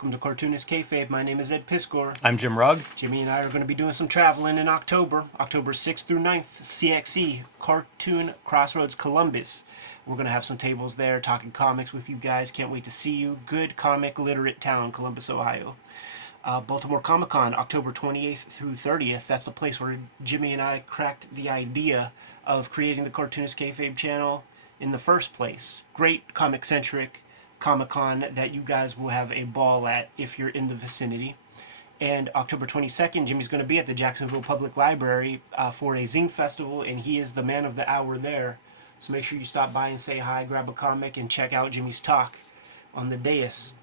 Welcome to Cartoonist Kayfabe. My name is Ed Piskor. I'm Jim Rugg. Jimmy and I are going to be doing some traveling in October 6th through 9th, CXE, Cartoon Crossroads, Columbus. We're going to have some tables there talking comics with you guys. Can't wait to see you. Good comic literate town, Columbus, Ohio. Baltimore Comic Con, October 28th through 30th. That's the place where Jimmy and I cracked the idea of creating the Cartoonist Kayfabe channel in the first place. Great comic-centric Comic-Con that you guys will have a ball at if you're in the vicinity. And October 22nd, Jimmy's going to be at the Jacksonville Public Library for a zine festival, and he is the man of the hour there. So make sure you stop by and say hi, grab a comic, and check out Jimmy's talk on the dais.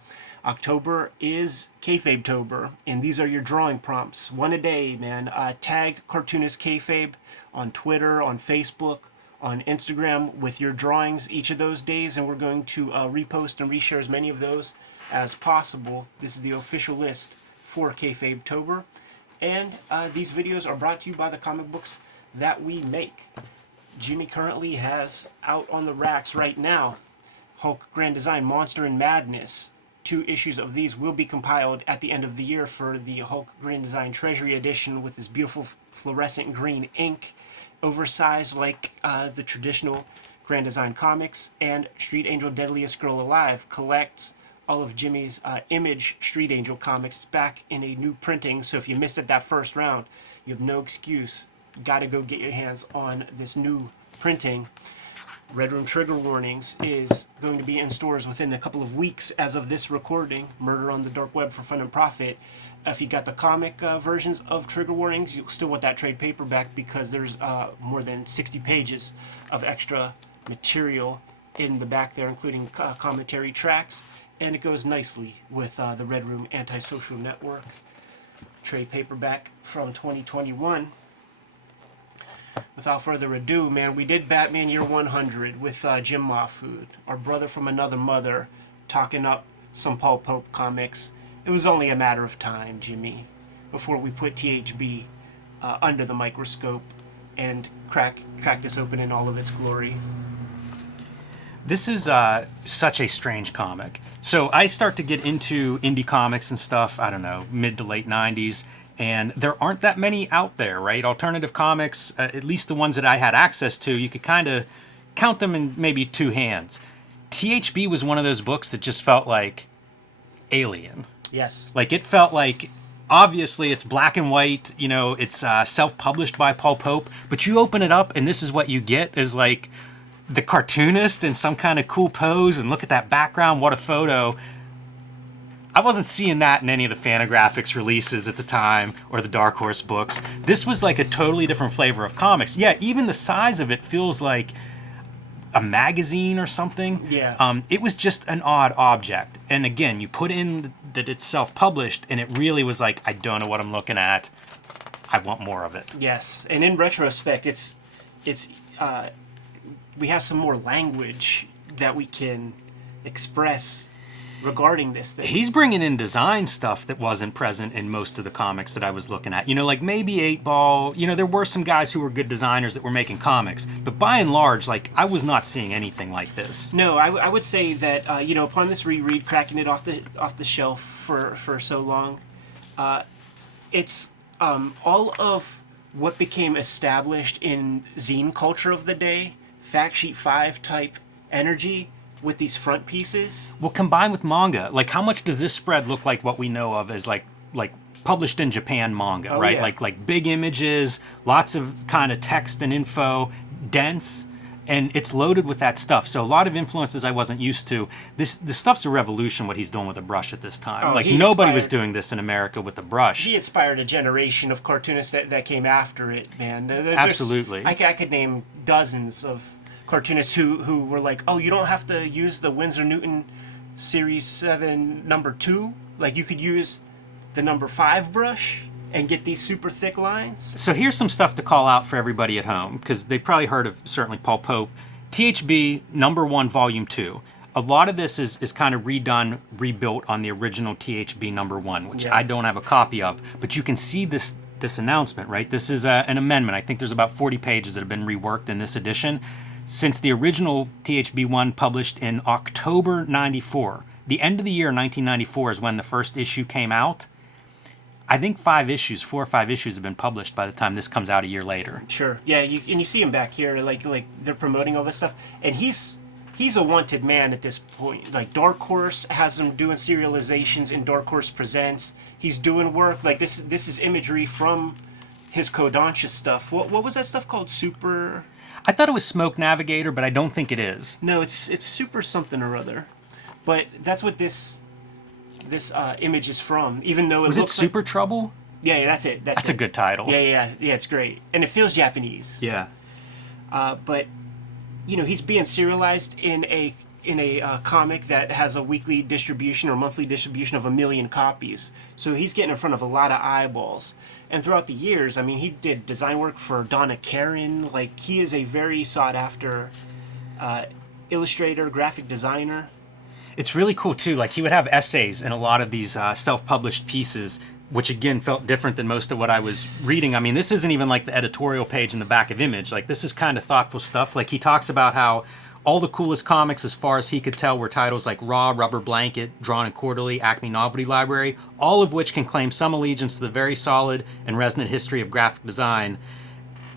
October is Kayfabe-tober, and these are your drawing prompts. One a day, man. Tag Cartoonist Kayfabe on Twitter, on Facebook, on Instagram with your drawings each of those days, and we're going to repost and reshare as many of those as possible. This is the official list for Kayfabe-tober, and these videos are brought to you by the comic books that we make. Jimmy currently has out on the racks right now Hulk Grand Design Monster and Madness. 2 issues of these will be compiled at the end of the year for the Hulk Grand Design Treasury Edition with this beautiful fluorescent green ink, oversized like the traditional Grand Design comics. And Street Angel Deadliest Girl Alive collects all of Jimmy's Image Street Angel comics back in a new printing. So if you missed it that first round, you have no excuse. You gotta go get your hands on this new printing. Red Room Trigger Warnings is going to be in stores within a couple of weeks as of this recording. Murder on the Dark Web for Fun and Profit. If you got the comic versions of Trigger Warnings, you'll still want that trade paperback because there's more than 60 pages of extra material in the back there, including commentary tracks, and it goes nicely with the Red Room Antisocial Network trade paperback from 2021. Without further ado, man, we did Batman Year 100 with Jim Mahfood, our brother from another mother, talking up some Paul Pope comics. It was only a matter of time, Jimmy, before we put THB under the microscope and crack this open in all of its glory. This is such a strange comic. So I start to get into indie comics and stuff, I don't know, mid to late 90s, and there aren't that many out there, right? Alternative comics, at least the ones that I had access to, you could kind of count them in maybe 2 hands. THB was one of those books that just felt like alien. Yes. Like it felt like, obviously it's black and white, you know, it's self-published by Paul Pope, but you open it up and this is what you get is like the cartoonist in some kind of cool pose, and look at that background, what a photo. I wasn't seeing that in any of the Fantagraphics releases at the time or the Dark Horse books. This was like a totally different flavor of comics. Yeah, even the size of it feels like a magazine or something. Yeah. It was just an odd object. And again, you put in that it's self-published, and it really was like, I don't know what I'm looking at. I want more of it. Yes, and in retrospect, it's we have some more language that we can express regarding this thing. He's bringing in design stuff that wasn't present in most of the comics that I was looking at. You know, like maybe 8-Ball. You know, there were some guys who were good designers that were making comics. But by and large, like, I was not seeing anything like this. No, I would say that, you know, upon this reread, cracking it off the shelf for so long, it's all of what became established in zine culture of the day, Fact Sheet 5 type energy, with these front pieces. Well, combined with manga, like how much does this spread look like what we know of as like published in Japan manga, Oh, right? yeah. Like big images, lots of kind of text and info, dense, and it's loaded with that stuff. So a lot of influences I wasn't used to. This stuff's a revolution what he's doing with a brush at this time. Oh, like he nobody was inspired- doing this in America with a brush. He inspired a generation of cartoonists that came after it, man. There's- Absolutely. I could name dozens of cartoonists who were like, oh, you don't have to use the Winsor Newton Series 7 number 2. Like, you could use the number 5 brush and get these super thick lines. So here's some stuff to call out for everybody at home, because they probably heard of certainly Paul Pope. THB number 1, volume 2. A lot of this is kind of redone, rebuilt on the original THB number 1, which Yeah. I don't have a copy of. But you can see this announcement, right? This is an amendment. I think there's about 40 pages that have been reworked in this edition. Since the original THB1 published in October 94, the end of the year 1994 is when the first issue came out. I think 4 or 5 issues have been published by the time this comes out a year later. Sure. Yeah, you see him back here, like they're promoting all this stuff, and he's a wanted man at this point. Like Dark Horse has him doing serializations in Dark Horse Presents. He's doing work like this. This is imagery from his Kodansha stuff. What was that stuff called? Super. I thought it was Smoke Navigator, but I don't think it is. No, it's Super something or other. But that's what this image is from. Even though was it Super Trouble? Yeah, that's it. That's a good title. Yeah. It's great, and it feels Japanese. Yeah. But he's being serialized in a comic that has a weekly distribution or monthly distribution of 1 million copies. So he's getting in front of a lot of eyeballs. And throughout the years, I mean, he did design work for Donna Karan. Like, he is a very sought after illustrator, graphic designer. It's really cool too. Like, he would have essays in a lot of these self-published pieces, which again felt different than most of what I was reading. I mean, this isn't even like the editorial page in the back of Image. Like, this is kind of thoughtful stuff. Like, he talks about how all the coolest comics, as far as he could tell, were titles like Raw, Rubber Blanket, Drawn and Quarterly, Acme Novelty Library, all of which can claim some allegiance to the very solid and resonant history of graphic design,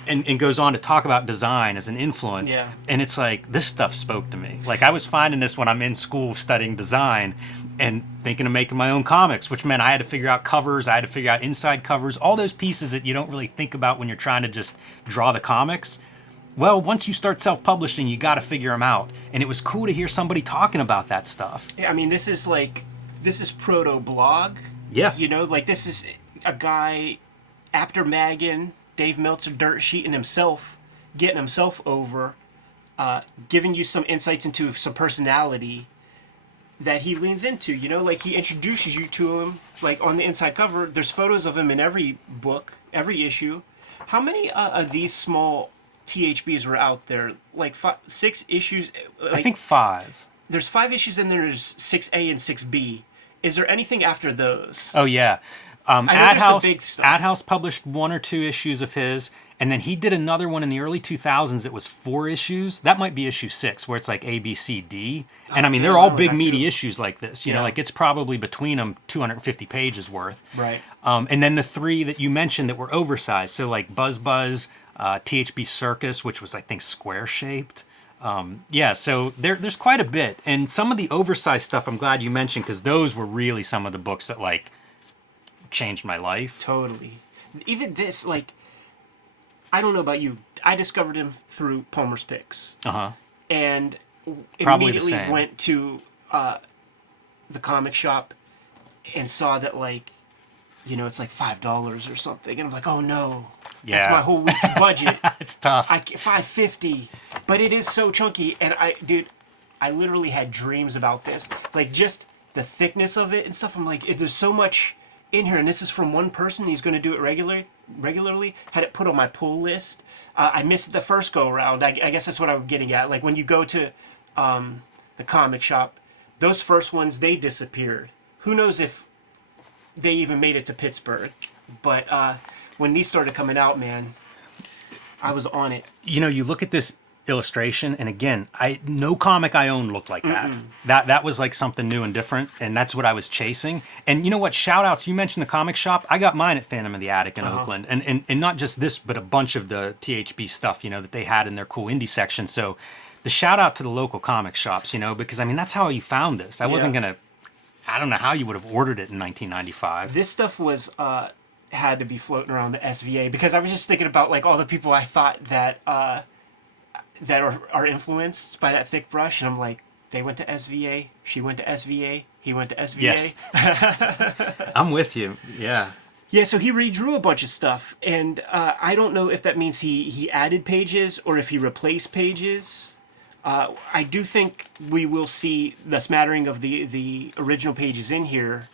and goes on to talk about design as an influence. Yeah. And it's like, this stuff spoke to me. Like, I was finding this when I'm in school studying design and thinking of making my own comics, which meant I had to figure out covers, I had to figure out inside covers, all those pieces that you don't really think about when you're trying to just draw the comics. Well, once you start self-publishing, you got to figure them out. And it was cool to hear somebody talking about that stuff. Yeah, I mean, this is proto-blog. Yeah. Like, this is a guy, after Maggin, Dave Meltzer dirt sheeting himself, getting himself over, giving you some insights into some personality that he leans into. Like, he introduces you to him. Like, on the inside cover, there's photos of him in every book, every issue. How many of these small THBs were out there? Like 6 issues? Like, I think 5. There's 5 issues and there's 6A and 6B. Is there anything after those? Oh, yeah. I know Ad there's House, the big stuff. Ad House published 1 or 2 issues of his, and then he did another one in the early 2000s. It was 4 issues. That might be issue 6, where it's like A, B, C, D. And I mean, they're all big, meaty issues like this. You know, like, it's probably between them 250 pages worth. Right. And then the 3 that you mentioned that were oversized. So like Buzz Buzz, THB Circus, which was, I think, square-shaped. Yeah, so there's quite a bit. And some of the oversized stuff I'm glad you mentioned, because those were really some of the books that, like, changed my life. Totally. Even this, like, I don't know about you. I discovered him through Palmer's Picks. Uh-huh. And Probably immediately the same. went to the comic shop and saw that, like, it's like $5 or something. And I'm like, oh, no. Yeah. That's my whole week's budget. It's tough. $5.50. But it is so chunky. And I literally had dreams about this. Like, just the thickness of it and stuff. I'm like, there's so much in here. And this is from one person. He's going to do it regularly. Had it put on my pull list. I missed it the first go around. I guess that's what I'm getting at. Like, when you go to the comic shop, those first ones, they disappeared. Who knows if they even made it to Pittsburgh. But when these started coming out, man, I was on it. You look at this illustration, and again, no comic I owned looked like that. That was like something new and different, and that's what I was chasing. And you know what? Shout outs. You mentioned the comic shop. I got mine at Phantom of the Attic in Oakland, and not just this, but a bunch of the THB stuff, that they had in their cool indie section. So the shout out to the local comic shops, because I mean, that's how you found this. I wasn't gonna. I don't know how you would have ordered it in 1995. This stuff was had to be floating around the SVA, because I was just thinking about, like, all the people I thought that are influenced by that thick brush, and I'm like, they went to SVA, she went to SVA, he went to SVA. Yes. I'm with you. Yeah. Yeah, so he redrew a bunch of stuff, and I don't know if that means he added pages or if he replaced pages. I do think we will see the smattering of the original pages in here.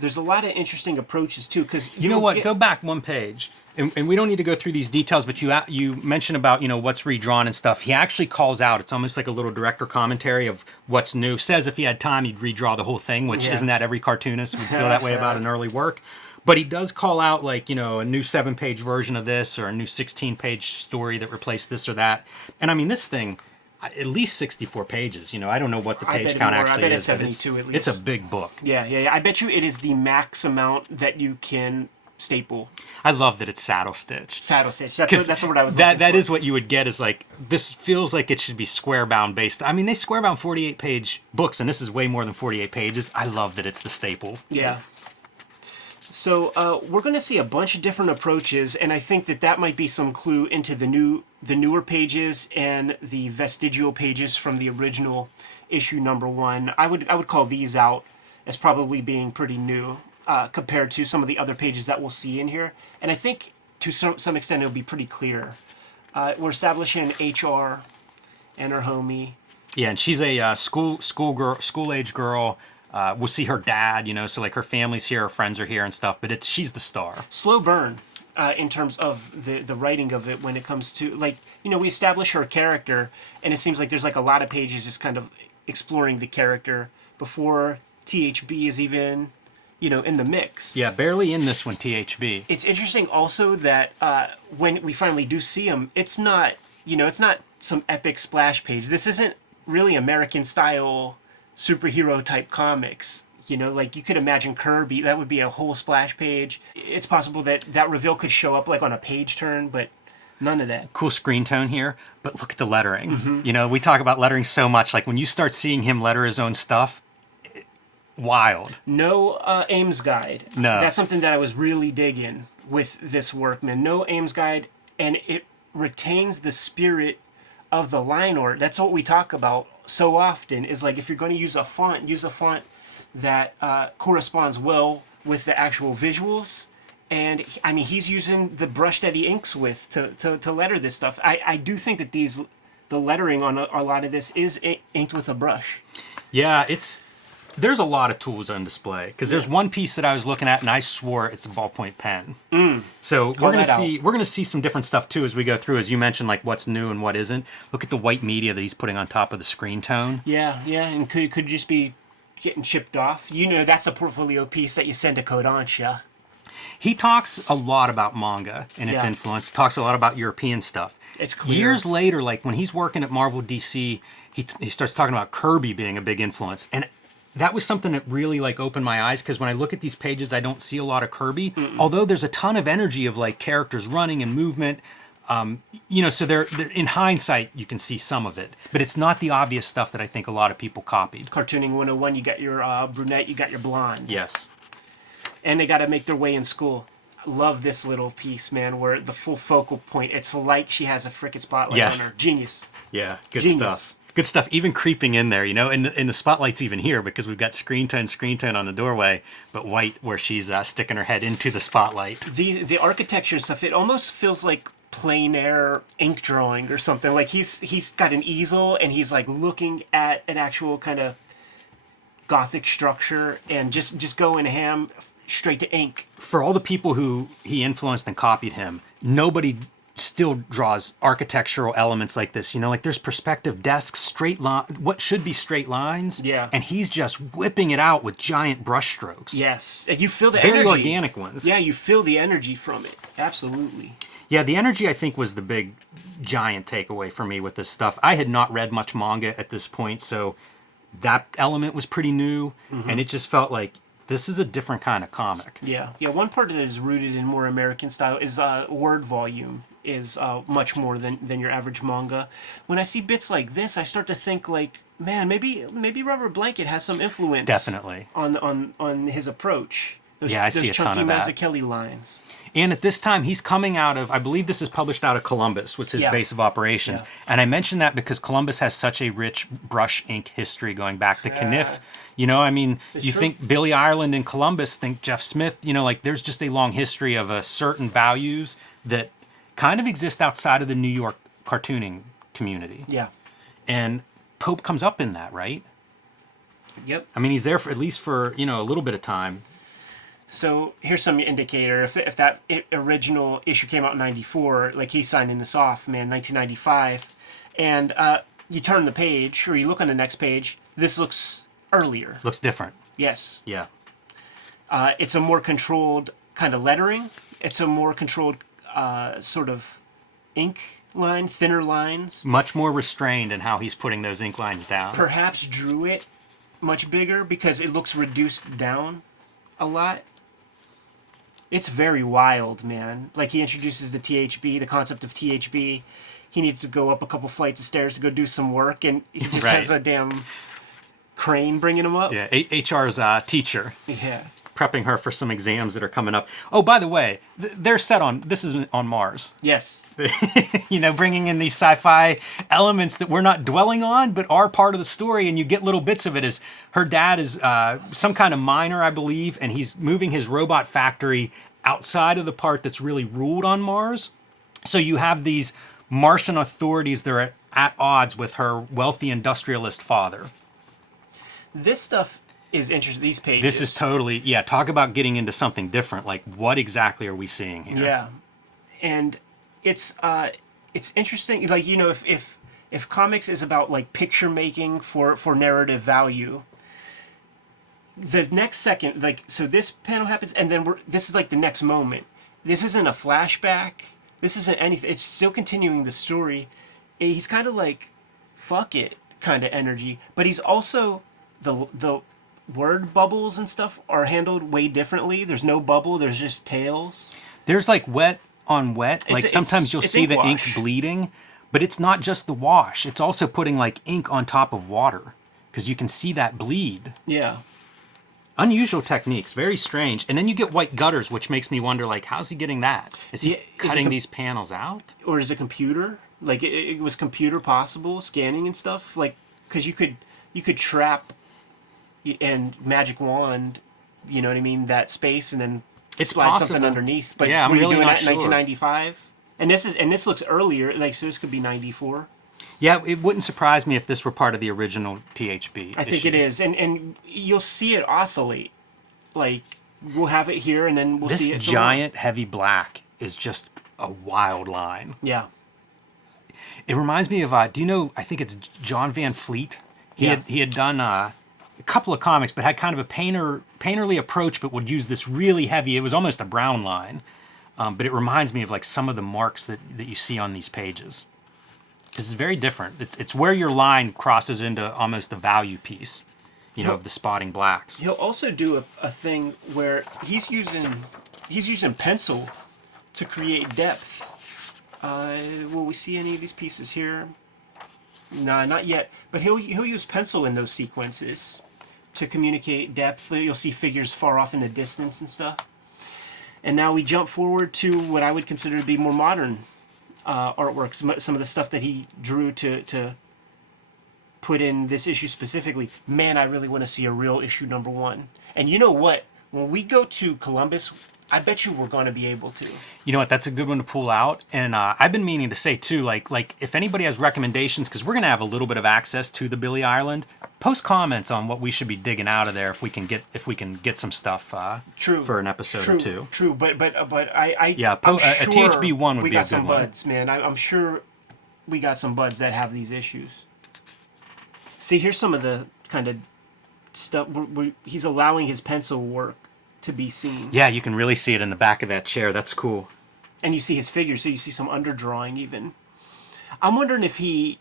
There's a lot of interesting approaches too, because you know what? Go back one page, and we don't need to go through these details. But you mentioned about what's redrawn and stuff. He actually calls out. It's almost like a little director commentary of what's new. Says if he had time, he'd redraw the whole thing. Which isn't that every cartoonist would feel that way about an early work. But he does call out, like, a new 7-page version of this, or a new 16-page story that replaced this or that. And I mean, this thing, at least 64 pages. You know, I don't know what the I page bet it count more. I actually bet it's is, but 72 at it's a least. big book. Yeah. I bet you it is the max amount that you can staple. I love that it's saddle stitched. Saddle stitch. Because That's what I was looking that for. is what you would get is like, this feels like it should be square bound based. I mean, they square bound 48 page books, and this is way more than 48 pages. I love that it's the staple. Yeah. So we're going to see a bunch of different approaches, and I think that might be some clue into the newer pages and the vestigial pages from the original issue #1. I would call these out as probably being pretty new compared to some of the other pages that we'll see in here. And I think to some extent it'll be pretty clear. We're establishing HR and her homie. Yeah, and she's a school age girl. We'll see her dad, you know, so like her family's here, her friends are here and stuff, but she's the star. Slow burn in terms of the writing of it when it comes to, like, you know, we establish her character, and it seems like there's like a lot of pages just kind of exploring the character before THB is even, you know, in the mix. Yeah, barely in this one, THB. It's interesting also that when we finally do see him, it's not, you know, it's not some epic splash page. This isn't really American style superhero type comics. You know, like you could imagine Kirby, that would be a whole splash page. It's possible that reveal could show up like on a page turn, but none of that. Cool screen tone here, but look at the lettering. You know, we talk about lettering so much. Like when you start seeing him letter his own stuff, wild. No Ames guide. No. That's something that I was really digging with this work, man. No Ames guide, and it retains the spirit of the line art. That's what we talk about so often, is like if you're going to use a font that corresponds well with the actual visuals. And I mean, he's using the brush that he inks with to letter this stuff. I do think that the lettering on a lot of this is inked with a brush. Yeah, there's a lot of tools on display because there's one piece that I was looking at and I swore it's a ballpoint pen. So we're gonna see some different stuff too as we go through, as you mentioned, like what's new and what isn't. Look at the white media that he's putting on top of the screen tone. Yeah, and could just be getting chipped off. You know, that's a portfolio piece that you send to Kodansha. He talks a lot about manga and its Yeah. influence. Talks a lot about European stuff. It's clear. Years later, like when he's working at Marvel DC, he starts talking about Kirby being a big influence, and that was something that really like opened my eyes, because when I look at these pages, I don't see a lot of Kirby. Although there's a ton of energy of like characters running and movement. You know, so they're in hindsight you can see some of it, but it's not the obvious stuff that I think a lot of people copied. Cartooning 101, you got your brunette, you got your blonde. Yes. And they got to make their way in school. I love this little piece, man, where the full focal point, it's like she has a frickin' spotlight Yes. on her. Genius. Yeah, good Genius. stuff. Good stuff, even creeping in there, you know, and the spotlight's even here because we've got screen tone on the doorway, but white where she's sticking her head into the spotlight. The architecture and stuff, it almost feels like plein air ink drawing or something. Like he's got an easel and he's like looking at an actual kind of Gothic structure and just going ham straight to ink. For all the people who he influenced and copied him, nobody still draws architectural elements like this. You know, like there's perspective desks, straight line, what should be straight lines. Yeah. And he's just whipping it out with giant brush strokes. Yes, and you feel the Very energy. organic ones. Yeah, you feel the energy from it. Absolutely. Yeah, the energy I think was the big giant takeaway for me with this stuff. I had not read much manga at this point, so that element was pretty new, and it just felt like this is a different kind of comic. Yeah. One part that is rooted in more American style is word volume is much more than your average manga. When I see bits like this, I start to think like, man, maybe Rubber Blanket has some influence. Definitely. On his approach. Yeah, I see a ton of that. Chunky Mazzucchelli lines. And at this time, he's coming out of, I believe this is published out of Columbus, was his Yeah. base of operations. Yeah. And I mention that because Columbus has such a rich brush ink history going back to Kniff. You know, I mean, you true. think Billy Ireland in Columbus, think Jeff Smith, you know, like there's just a long history of certain values that kind of exist outside of the New York cartooning community. Yeah. And Pope comes up in that, right? Yep. I mean, he's there for at least for, you know, a little bit of time. So here's some indicator. If that original issue came out in '94, like he's signing this off, man, 1995, and you turn the page or you look on the next page, this looks earlier. Looks different. Yes. Yeah. It's a more controlled kind of lettering. It's a more controlled sort of ink line, thinner lines. Much more restrained in how he's putting those ink lines down. Perhaps drew it much bigger because it looks reduced down a lot. It's very wild, man. Like, he introduces the THB, the concept of THB. He needs to go up a couple flights of stairs to go do some work, and he just Right. has a damn crane bringing him up. Yeah, HR's teacher. Yeah. Prepping her for some exams that are coming up. Oh, by the way, they're set on, this is on Mars. Yes. You know, bringing in these sci-fi elements that we're not dwelling on, but are part of the story, and you get little bits of it. As her dad is some kind of miner, I believe, and he's moving his robot factory outside of the part that's really ruled on Mars. So you have these Martian authorities that are at odds with her wealthy industrialist father. This stuff is interesting. These pages. This is totally, yeah, talk about getting into something different. Like, what exactly are we seeing here? Yeah. And it's interesting. Like, you know, if comics is about, like, picture making for narrative value, the next second, like, so this panel happens, and then this is like the next moment. This isn't a flashback. This isn't anything. It's still continuing the story. He's kind of like, fuck it kind of energy, but he's also the word bubbles and stuff are handled way differently. There's no bubble. There's just tails. There's like wet on wet. Like sometimes you'll see the ink bleeding, but it's not just the wash. It's also putting like ink on top of water because you can see that bleed. Yeah. Unusual techniques, very strange. And then you get white gutters, which makes me wonder, like, how's he getting that? Is he cutting these panels out? Or is it computer? Like, it was computer possible, scanning and stuff? Like, because you could trap and magic wand, you know what I mean, that space, and then slide something underneath. But yeah, I'm really not sure. 1995? And this looks earlier, like, so this could be 94. Yeah, it wouldn't surprise me if this were part of the original THB. I think it is, and you'll see it oscillate. Like, we'll have it here, and then we'll see it. This giant, heavy black is just a wild line. Yeah. It reminds me of, do you know, I think it's John Van Fleet. He had done a couple of comics, but had kind of a painterly approach, but would use this really heavy, it was almost a brown line. But it reminds me of like some of the marks that you see on these pages. This is very different. It's where your line crosses into almost the value piece, you know, of the spotting blacks. He'll also do a thing where he's using pencil to create depth. Will we see any of these pieces here? Nah, not yet. But he'll use pencil in those sequences to communicate depth. You'll see figures far off in the distance and stuff. And now we jump forward to what I would consider to be more modern artwork. Some of the stuff that he drew to put in this issue specifically. Man, I really want to see a real issue #1. And you know what? When we go to Columbus, I bet you we're going to be able to. You know what? That's a good one to pull out. And I've been meaning to say too, like if anybody has recommendations, because we're going to have a little bit of access to the Billy Island, post comments on what we should be digging out of there if we can get some stuff. True. For an episode or two. True, but I yeah, I'm a sure THB one would we be a got good some one. buds, man. I'm sure we got some buds that have these issues. See, here's some of the kind of stuff he's allowing his pencil work to be seen. Yeah, you can really see it in the back of that chair. That's cool. And you see his figure, so you see some underdrawing even. I'm wondering if he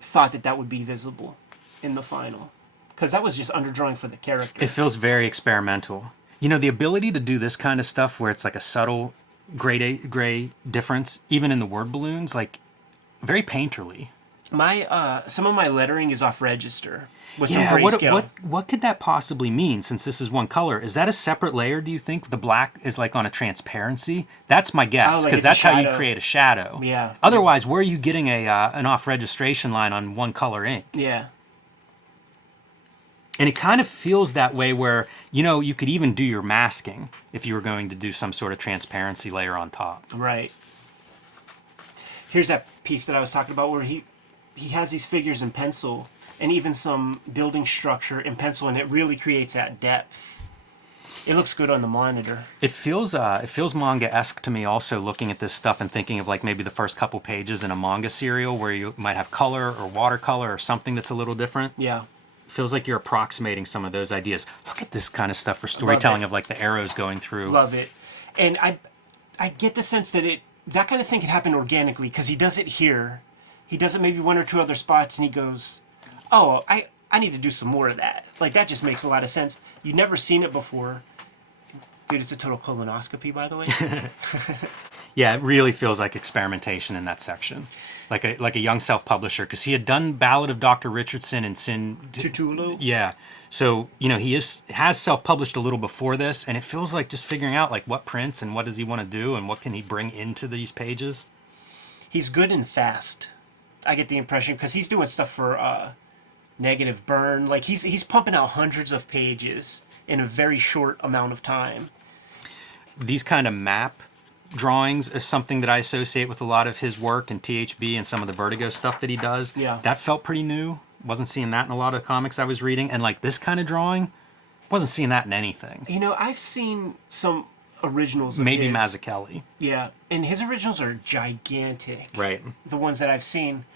thought that would be visible in the final. Because that was just underdrawing for the character. It feels very experimental. You know, the ability to do this kind of stuff where it's like a subtle gray difference, even in the word balloons, like very painterly. My some of my lettering is off register with some grayscale. What could that possibly mean since this is one color? Is that a separate layer, do you think? The black is like on a transparency? That's my guess, because that's how you create a shadow. Yeah. Otherwise, where are you getting an off registration line on one color ink? Yeah. And it kind of feels that way where, you know, you could even do your masking if you were going to do some sort of transparency layer on top. Right. Here's that piece that I was talking about where he has these figures in pencil and even some building structure in pencil, and it really creates that depth. It looks good on the monitor. It feels manga-esque to me also, looking at this stuff and thinking of like maybe the first couple pages in a manga serial where you might have color or watercolor or something that's a little different. Yeah. Feels like you're approximating some of those ideas. Look at this kind of stuff for storytelling of like the arrows going through. Love it. And I get the sense that that kind of thing can happen organically because he does it here. He does it maybe one or two other spots, and he goes, "Oh, I need to do some more of that." Like that just makes a lot of sense. You've never seen it before, dude. It's a total colonoscopy, by the way. Yeah, it really feels like experimentation in that section, like a young self-publisher, because he had done Ballad of Dr. Richardson and Sin Tutulo. Yeah, so he has self-published a little before this, and it feels like just figuring out like what prints and what does he want to do and what can he bring into these pages. He's good and fast. I get the impression because he's doing stuff for Negative Burn. Like he's pumping out hundreds of pages in a very short amount of time. These kind of map drawings is something that I associate with a lot of his work and THB and some of the Vertigo stuff that he does. Yeah. That felt pretty new. Wasn't seeing that in a lot of comics I was reading. And like this kind of drawing, wasn't seeing that in anything. I've seen some originals of Maybe his. Mazzucchelli. Yeah, and his originals are gigantic. Right. The ones that I've seen.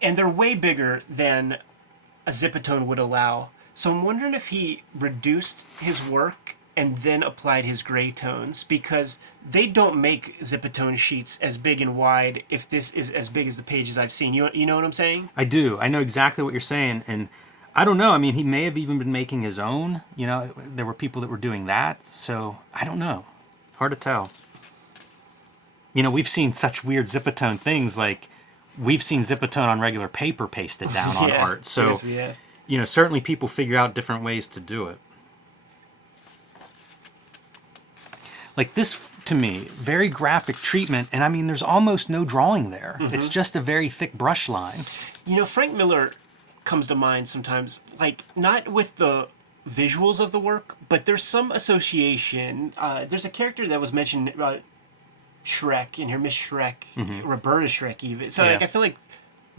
And they're way bigger than a Zipatone would allow. So I'm wondering if he reduced his work and then applied his gray tones, because they don't make Zipatone sheets as big and wide if this is as big as the pages I've seen. You know what I'm saying? I do. I know exactly what you're saying. And I don't know. I mean, he may have even been making his own. There were people that were doing that. So I don't know. Hard to tell. We've seen such weird Zipatone things. Like we've seen Zipatone on regular paper pasted down on art. So, yes, we have. Certainly people figure out different ways to do it. Like this, to me, very graphic treatment, and I mean, there's almost no drawing there. Mm-hmm. It's just a very thick brush line. Frank Miller comes to mind sometimes, like, not with the visuals of the work, but there's some association. There's a character that was mentioned, Shrek, in here, Miss Shrek, Roberta Shrek even. So, I feel like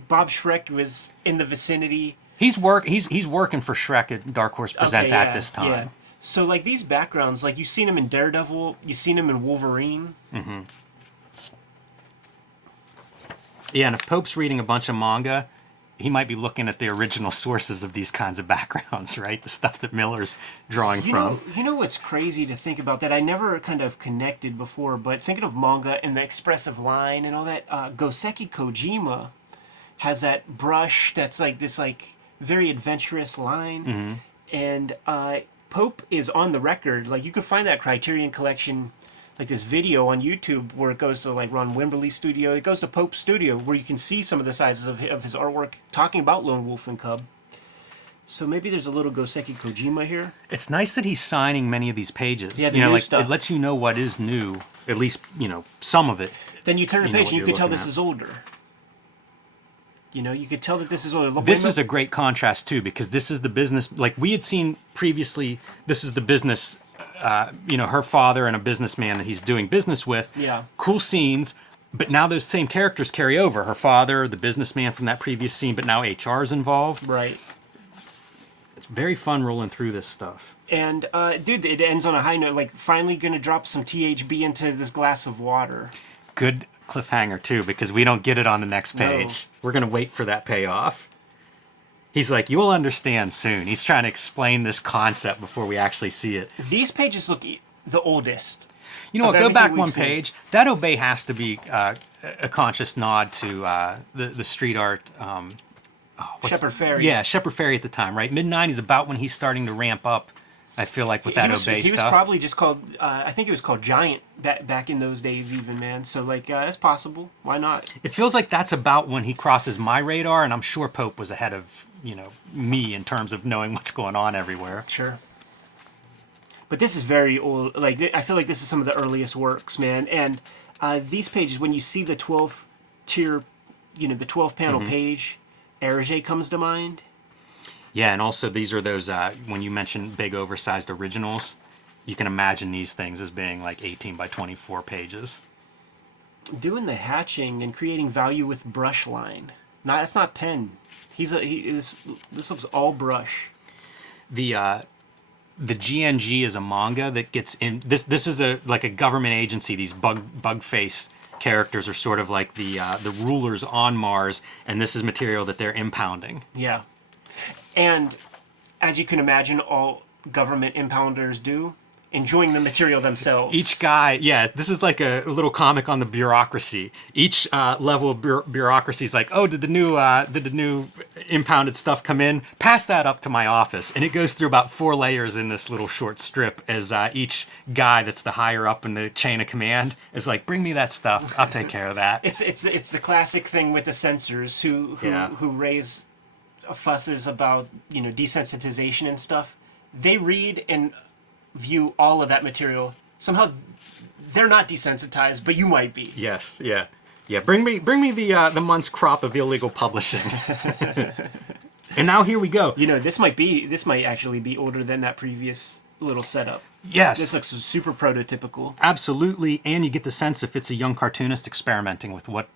Bob Shrek was in the vicinity. He's working for Shrek at Dark Horse Presents at this time. Yeah. So, like, these backgrounds, like, you've seen him in Daredevil, you've seen him in Wolverine. Mm-hmm. Yeah, and if Pope's reading a bunch of manga, he might be looking at the original sources of these kinds of backgrounds, right? The stuff that Miller's drawing from. You know what's crazy to think about that I never kind of connected before, but thinking of manga and the expressive line and all that, Goseki Kojima has that brush that's, like, this, like, very adventurous line. Mm-hmm. And, Pope is on the record. Like, you could find that Criterion Collection, like this video on YouTube where it goes to like Ron Wimberly's studio. It goes to Pope's studio where you can see some of the sizes of his artwork talking about Lone Wolf and Cub. So maybe there's a little Goseki Kojima here. It's nice that he's signing many of these pages. Yeah, the new stuff. It lets you know what is new, at least, some of it. Then you turn the page and you could tell this is older. You could tell that this is older. This is a great contrast, too, because this is the business, like we had seen previously, this is the business, her father and a businessman that he's doing business with. Yeah. Cool scenes, but now those same characters carry over. Her father, the businessman from that previous scene, but now HR is involved. Right. It's very fun rolling through this stuff. And, dude, it ends on a high note, like finally going to drop some THB into this glass of water. Good cliffhanger too, because we don't get it on the next page. No. We're gonna wait for that payoff. He's like, you'll understand soon. He's trying to explain this concept before we actually see it. These pages look the oldest. You know what? Go back one page. That Obey has to be a conscious nod to the street art. Shepard Fairey. Yeah, Shepard Fairey at the time, right? Mid-90s, about when he's starting to ramp up. I feel like with that Obey stuff. He was probably just called, I think it was called Giant back in those days even, man. So, like, that's possible. Why not? It feels like that's about when he crosses my radar, and I'm sure Pope was ahead of, me in terms of knowing what's going on everywhere. Sure. But this is very old. Like, I feel like this is some of the earliest works, man. And these pages, when you see the 12-tier, the 12-panel page, Hergé comes to mind. Yeah, and also these are those, when you mention big oversized originals, you can imagine these things as being like 18 by 24 pages. Doing the hatching and creating value with brush line. That's not pen. This looks all brush. The GNG is a manga that gets in. This is a government agency. These bug face characters are sort of like the rulers on Mars, and this is material that they're impounding. Yeah. And as you can imagine, all government impounders do, enjoying the material themselves. Each guy, yeah, this is like a little comic on the bureaucracy. Each level of bureaucracy is like, oh, did the new impounded stuff come in? Pass that up to my office, and it goes through about 4 layers in this little short strip. As each guy that's the higher up in the chain of command is like, bring me that stuff. I'll take care of that. It's the classic thing with the censors who raise fusses about desensitization and stuff. They read and view all of that material. Somehow they're not desensitized, but you might be. Yes, yeah. Bring me the month's crop of illegal publishing. And now here we go. This might actually be older than that previous little setup. Yes. This looks super prototypical. Absolutely, and you get the sense if it's a young cartoonist experimenting with what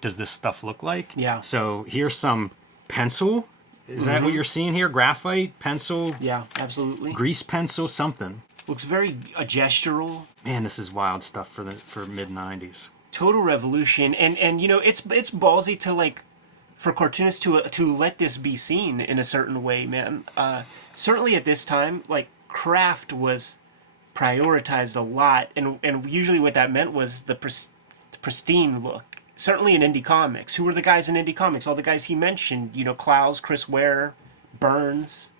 does this stuff look like. Yeah. So here's some pencil. Is that what you're seeing here? Graphite, pencil? Yeah, absolutely. Grease pencil, something. Looks very gestural. Man, this is wild stuff for mid-90s. Total revolution, and it's ballsy to for cartoonists to let this be seen in a certain way, man. Certainly at this time, craft was prioritized a lot, and usually what that meant was the pristine look. Certainly in indie comics. Who were the guys in indie comics? All the guys he mentioned, Clowes, Chris Ware, Burns.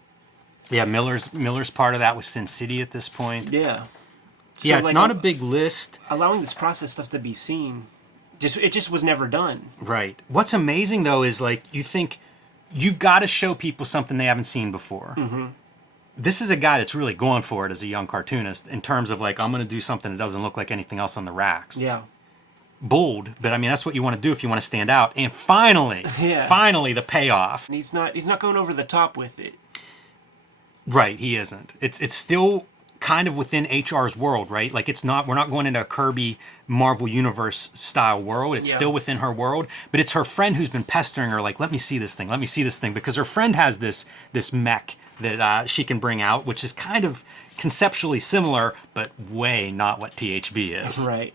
Yeah, Miller's part of that was Sin City at this point. Yeah. So yeah, it's not a big list. Allowing this process stuff to be seen, it just was never done. Right. What's amazing though is you think you've got to show people something they haven't seen before. Mm-hmm. This is a guy that's really going for it as a young cartoonist in terms of I'm going to do something that doesn't look like anything else on the racks. Yeah. Bold, but I mean that's what you want to do if you want to stand out. And finally the payoff. He's not going over the top with it. Right, he isn't. It's still kind of within HR's world, right? We're not going into a Kirby Marvel Universe style world. It's still within her world, but it's her friend who's been pestering her let me see this thing, because her friend has this mech that she can bring out, which is kind of conceptually similar, but way not what THB is. Right.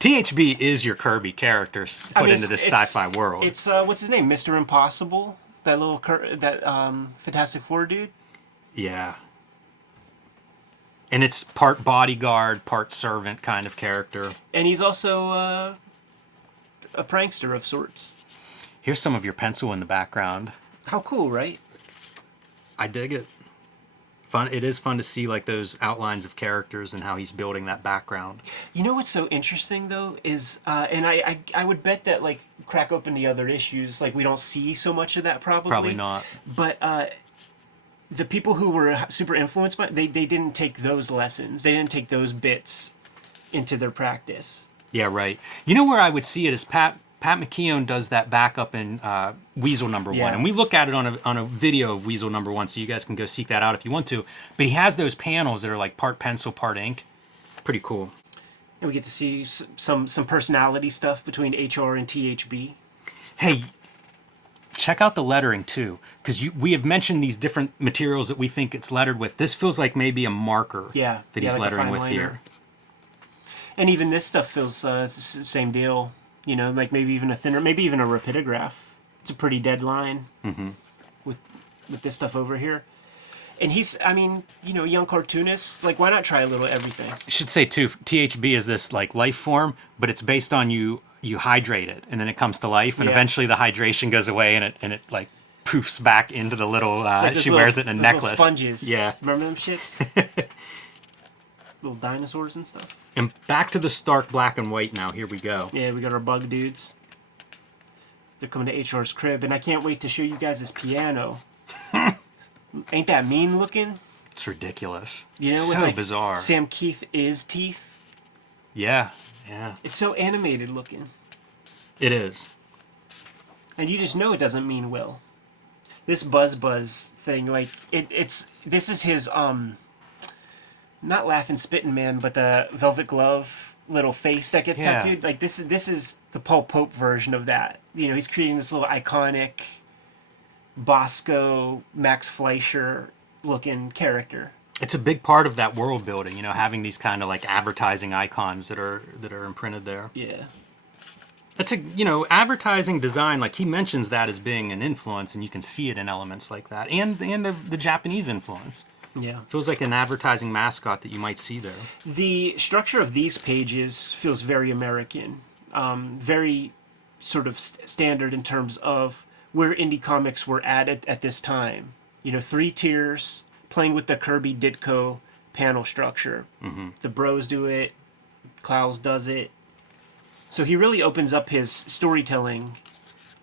THB is your Kirby characters put into this sci-fi world. It's what's his name, Mr. Impossible, that little Fantastic Four dude. Yeah. And it's part bodyguard, part servant kind of character. And he's also a prankster of sorts. Here's some of your pencil in the background. How cool, right? I dig it. Fun. It is fun to see those outlines of characters and how he's building that background. You know what's so interesting though is, and I would bet that crack open the other issues, we don't see so much of that probably. Probably not. But the people who were super influenced by they didn't take those lessons. They didn't take those bits into their practice. Yeah, right. You know where I would see it is Pat McKeown does that backup in Weasel #1, and we look at it on a video of Weasel #1, so you guys can go seek that out if you want to. But he has those panels that are part pencil, part ink. Pretty cool. And we get to see some personality stuff between HR and THB. Hey, check out the lettering too, because we have mentioned these different materials that we think it's lettered with. This feels like maybe a marker that he's lettering with here. And even this stuff feels same deal. Maybe even a thinner, maybe even a rapidograph. It's a pretty dead line with this stuff over here. And he's, young cartoonist. Why not try a little everything? I should say too, THB is this life form, but it's based on you hydrate it, and then it comes to life, and eventually the hydration goes away, and it poofs back into the little. She wears it in a necklace. Little sponges. Yeah. Remember them shits? Little dinosaurs and stuff. And back to the stark black and white now. Here we go. Yeah, we got our bug dudes. They're coming to HR's crib, and I can't wait to show you guys this piano. Ain't that mean looking? It's ridiculous. So bizarre. Sam Keith is teeth. Yeah. It's so animated looking. It is. And you just know it doesn't mean Will. This buzz thing, this is his not Laughing Spittin' Man, but the Velvet Glove little face that gets tattooed. This is the Paul Pope version of that. He's creating this little iconic Bosco, Max Fleischer looking character. It's a big part of that world building, having these kind of advertising icons that are imprinted there. Yeah. It's advertising design, he mentions that as being an influence, and you can see it in elements like that, and the Japanese influence. Yeah. Feels like an advertising mascot that you might see there. The structure of these pages feels very American, very sort of standard in terms of where indie comics were at this time. You know, 3 tiers, playing with the Kirby Ditko panel structure. Mm-hmm. The Bros do it, Clowes does it. So he really opens up his storytelling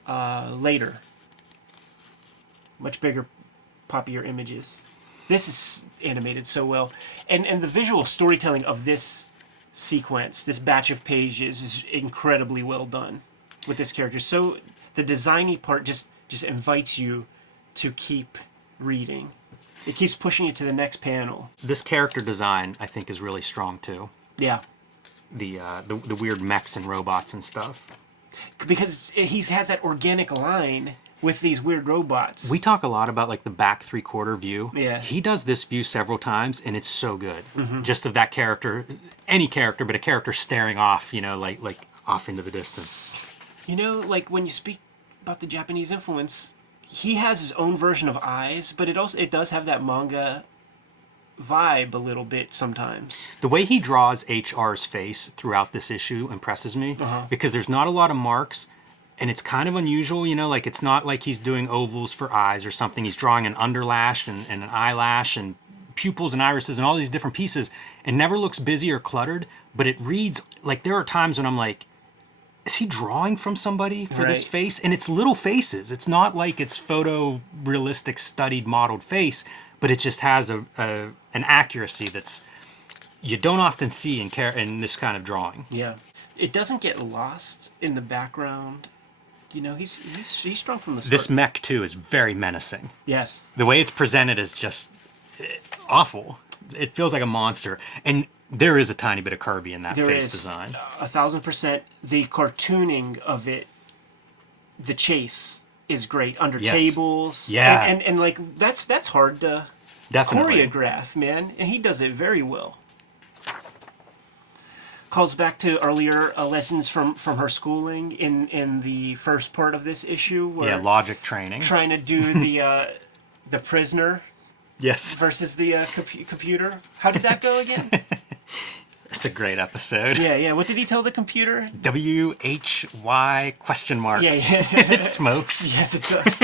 later. Much bigger, poppier images. This is animated so well. And the visual storytelling of this sequence, this batch of pages, is incredibly well done with this character. So the designy part just invites you to keep reading. It keeps pushing you to the next panel. This character design, I think, is really strong, too. Yeah. The weird mechs and robots and stuff. Because he has that organic line with these weird robots. We talk a lot about like the back 3/4 view. Yeah. He does this view several times, and it's so good. Mm-hmm. Just of that character, any character, but a character staring off, you know, like off into the distance. You know, like when you speak about the Japanese influence, he has his own version of eyes, but it does have that manga vibe a little bit sometimes. The way he draws HR's face throughout this issue impresses me because there's not a lot of marks. And it's kind of unusual, you know, like it's not like he's doing ovals for eyes or something. He's drawing an underlash and an eyelash and pupils and irises and all these different pieces, and never looks busy or cluttered, but it reads like there are times when I'm like, is he drawing from somebody for this face? And it's little faces. It's not like it's photorealistic, studied, modeled face, but it just has an accuracy that's you don't often see in this kind of drawing. Yeah. It doesn't get lost in the background. You know, he's strong from the start. This mech, too, is very menacing. Yes. The way it's presented is just awful. It feels like a monster. And there is a tiny bit of Kirby in that face design. 1,000%. The cartooning of it, the chase is great. Under tables. Yeah. And like, that's hard to choreograph, man. And he does it very well. Calls back to earlier lessons from her schooling in the first part of this issue. Where logic training. Trying to do the prisoner versus the computer. How did that go again? It's a great episode. Yeah. What did he tell the computer? WHY ? Yeah. It smokes. Yes, it does.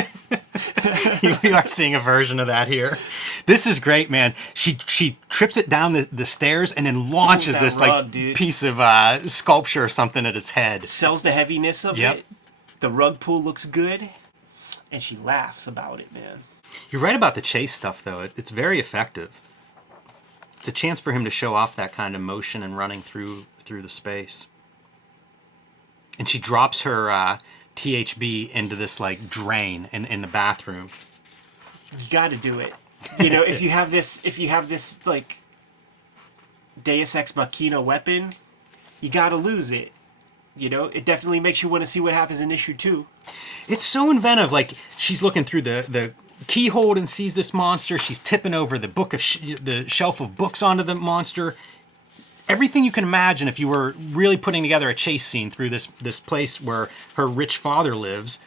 We are seeing a version of that here. This is great, man. She trips it down the stairs and then launches this rug, piece of sculpture or something at its head. Sells the heaviness of it. The rug pull looks good, and she laughs about it, man. You're right about the chase stuff, though. It's very effective. It's a chance for him to show off that kind of motion and running through the space. And she drops her THB into this like drain in the bathroom. You got to do it. You know, if you have this like Deus Ex Machina weapon, you got to lose it. You know, it definitely makes you want to see what happens in issue 2. It's so inventive. Like she's looking through the keyhole and sees this monster. She's tipping over the the shelf of books onto the monster. Everything you can imagine if you were really putting together a chase scene through this place where her rich father lives.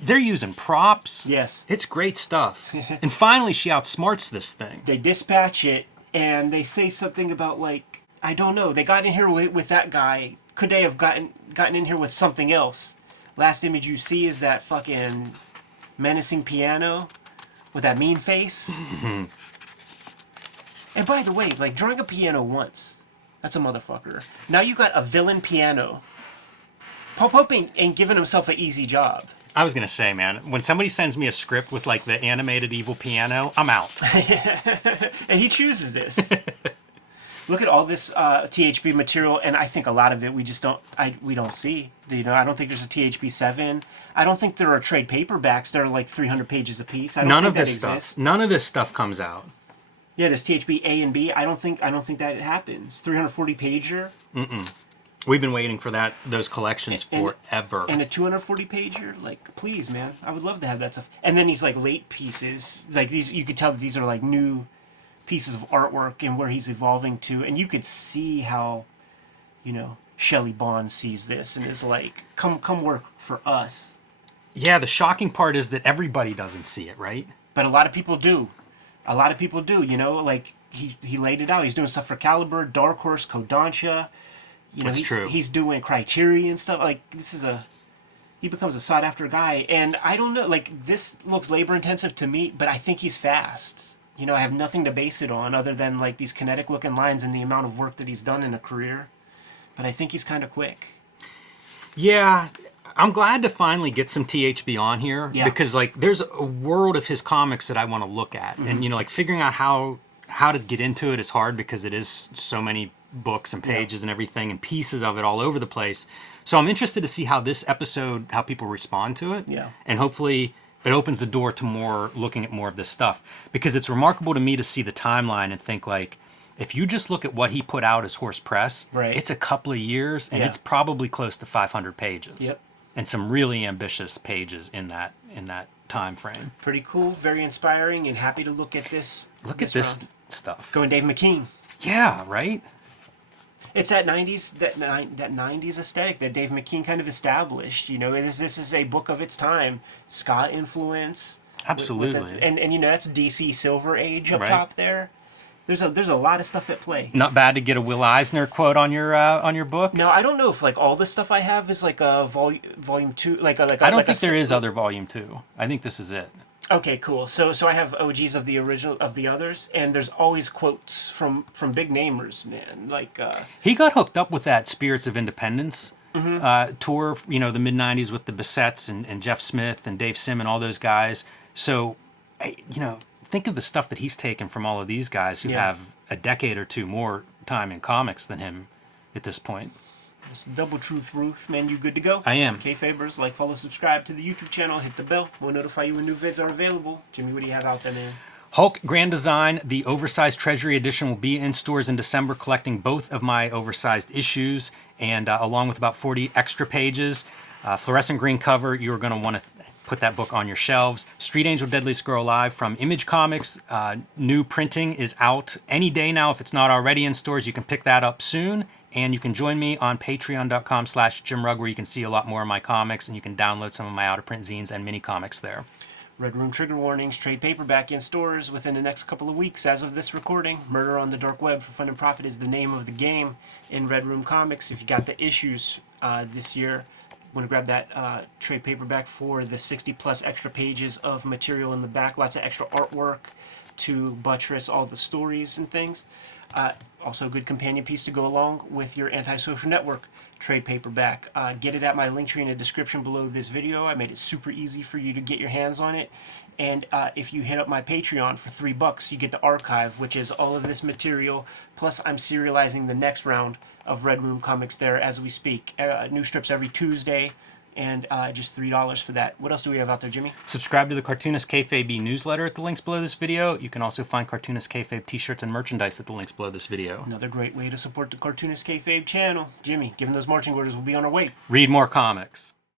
They're using props. Yes. It's great stuff. And finally she outsmarts this thing. They dispatch it and they say something about like, I don't know, they got in here with that guy. Could they have gotten in here with something else? Last image you see is that fucking menacing piano with that mean face. And by the way, like drawing a piano once, that's a motherfucker. Now you got a villain piano. Paul Pope ain't giving himself an easy job. I was gonna say, man, when somebody sends me a script with like the animated evil piano, I'm out. And he chooses this. Look at all this THB material, and I think a lot of it we don't see. You know, I don't think there's a THB 7. I don't think there are trade paperbacks that are like 300 pages a piece. None of this stuff comes out. Yeah, this THB A and B. I don't think that it happens. 340 pager. We've been waiting for those collections forever. And a 240 pager, like, please, man, I would love to have that stuff. And then these like late pieces, like these, you could tell that these are like new pieces of artwork and where he's evolving to, and you could see how, you know, Shelley Bond sees this and is like, come work for us. Yeah, the shocking part is that everybody doesn't see it, right? But a lot of people do. A lot of people do, you know, like he laid it out. He's doing stuff for Caliber, Dark Horse, Kodansha. You know, That's true. He's doing Criterion stuff. Like he becomes a sought after guy. And I don't know, like this looks labor intensive to me, but I think he's fast. You know, I have nothing to base it on other than like these kinetic looking lines and the amount of work that he's done in a career. But I think he's kind of quick. Yeah, I'm glad to finally get some THB on here because like there's a world of his comics that I want to look at, and you know, like figuring out how to get into it is hard because it is so many books and pages and everything and pieces of it all over the place. So I'm interested to see how this episode, how people respond to it, and hopefully it opens the door to looking at more of this stuff, because it's remarkable to me to see the timeline and think like, if you just look at what he put out as Horse Press, it's a couple of years and it's probably close to 500 pages, and some really ambitious pages in that time frame. Pretty cool, very inspiring, and happy to look at this. Look at this stuff. Going Dave McKean. Yeah, right. It's that 90s that 90s aesthetic that Dave McKean kind of established. You know, this is a book of its time. Ska influence. Absolutely. And you know, that's DC Silver Age up top there. There's a lot of stuff at play. Not bad to get a Will Eisner quote on your book. Now I don't know if like all the stuff I have is like a volume 2, I don't think there is other volume 2. I think this is it. Okay, cool. So I have OGs of the original of the others, and there's always quotes from big namers, man. Like he got hooked up with that Spirits of Independence tour, you know, the mid '90s with the Bessettes and Jeff Smith and Dave Sim and all those guys. So, you know, think of the stuff that he's taken from all of these guys who have a decade or two more time in comics than him at this point. It's Double Truth Ruth, man, you good to go? I am. Kayfabers, like, follow, subscribe to the YouTube channel, hit the bell. We'll notify you when new vids are available. Jimmy, what do you have out there, man? Hulk Grand Design, the oversized Treasury Edition, will be in stores in December, collecting both of my oversized issues, and along with about 40 extra pages. Fluorescent green cover, you're going to want to put that book on your shelves. Street Angel Deadliest Girl Alive from Image Comics. New printing is out any day now. If it's not already in stores, you can pick that up soon. And you can join me on patreon.com/JimRugg, where you can see a lot more of my comics, and you can download some of my out-of-print zines and mini comics there. Red Room trigger warnings, trade paperback in stores within the next couple of weeks as of this recording. Murder on the Dark Web for Fun and Profit is the name of the game in Red Room Comics. If you got the issues this year, want to grab that trade paperback for the 60-plus extra pages of material in the back. Lots of extra artwork to buttress all the stories and things. Also a good companion piece to go along with your Antisocial Network trade paperback. Get it at my link tree in the description below this video. I made it super easy for you to get your hands on it. And if you hit up my Patreon for $3, you get the archive, which is all of this material. Plus, I'm serializing the next round of Red Room comics there as we speak. New strips every Tuesday, and just $3 for that. What else do we have out there, Jimmy? Subscribe to the Cartoonist Kayfabe newsletter at the links below this video. You can also find Cartoonist Kayfabe t-shirts and merchandise at the links below this video. Another great way to support the Cartoonist Kayfabe channel. Jimmy, given those marching orders, we'll be on our way. Read more comics.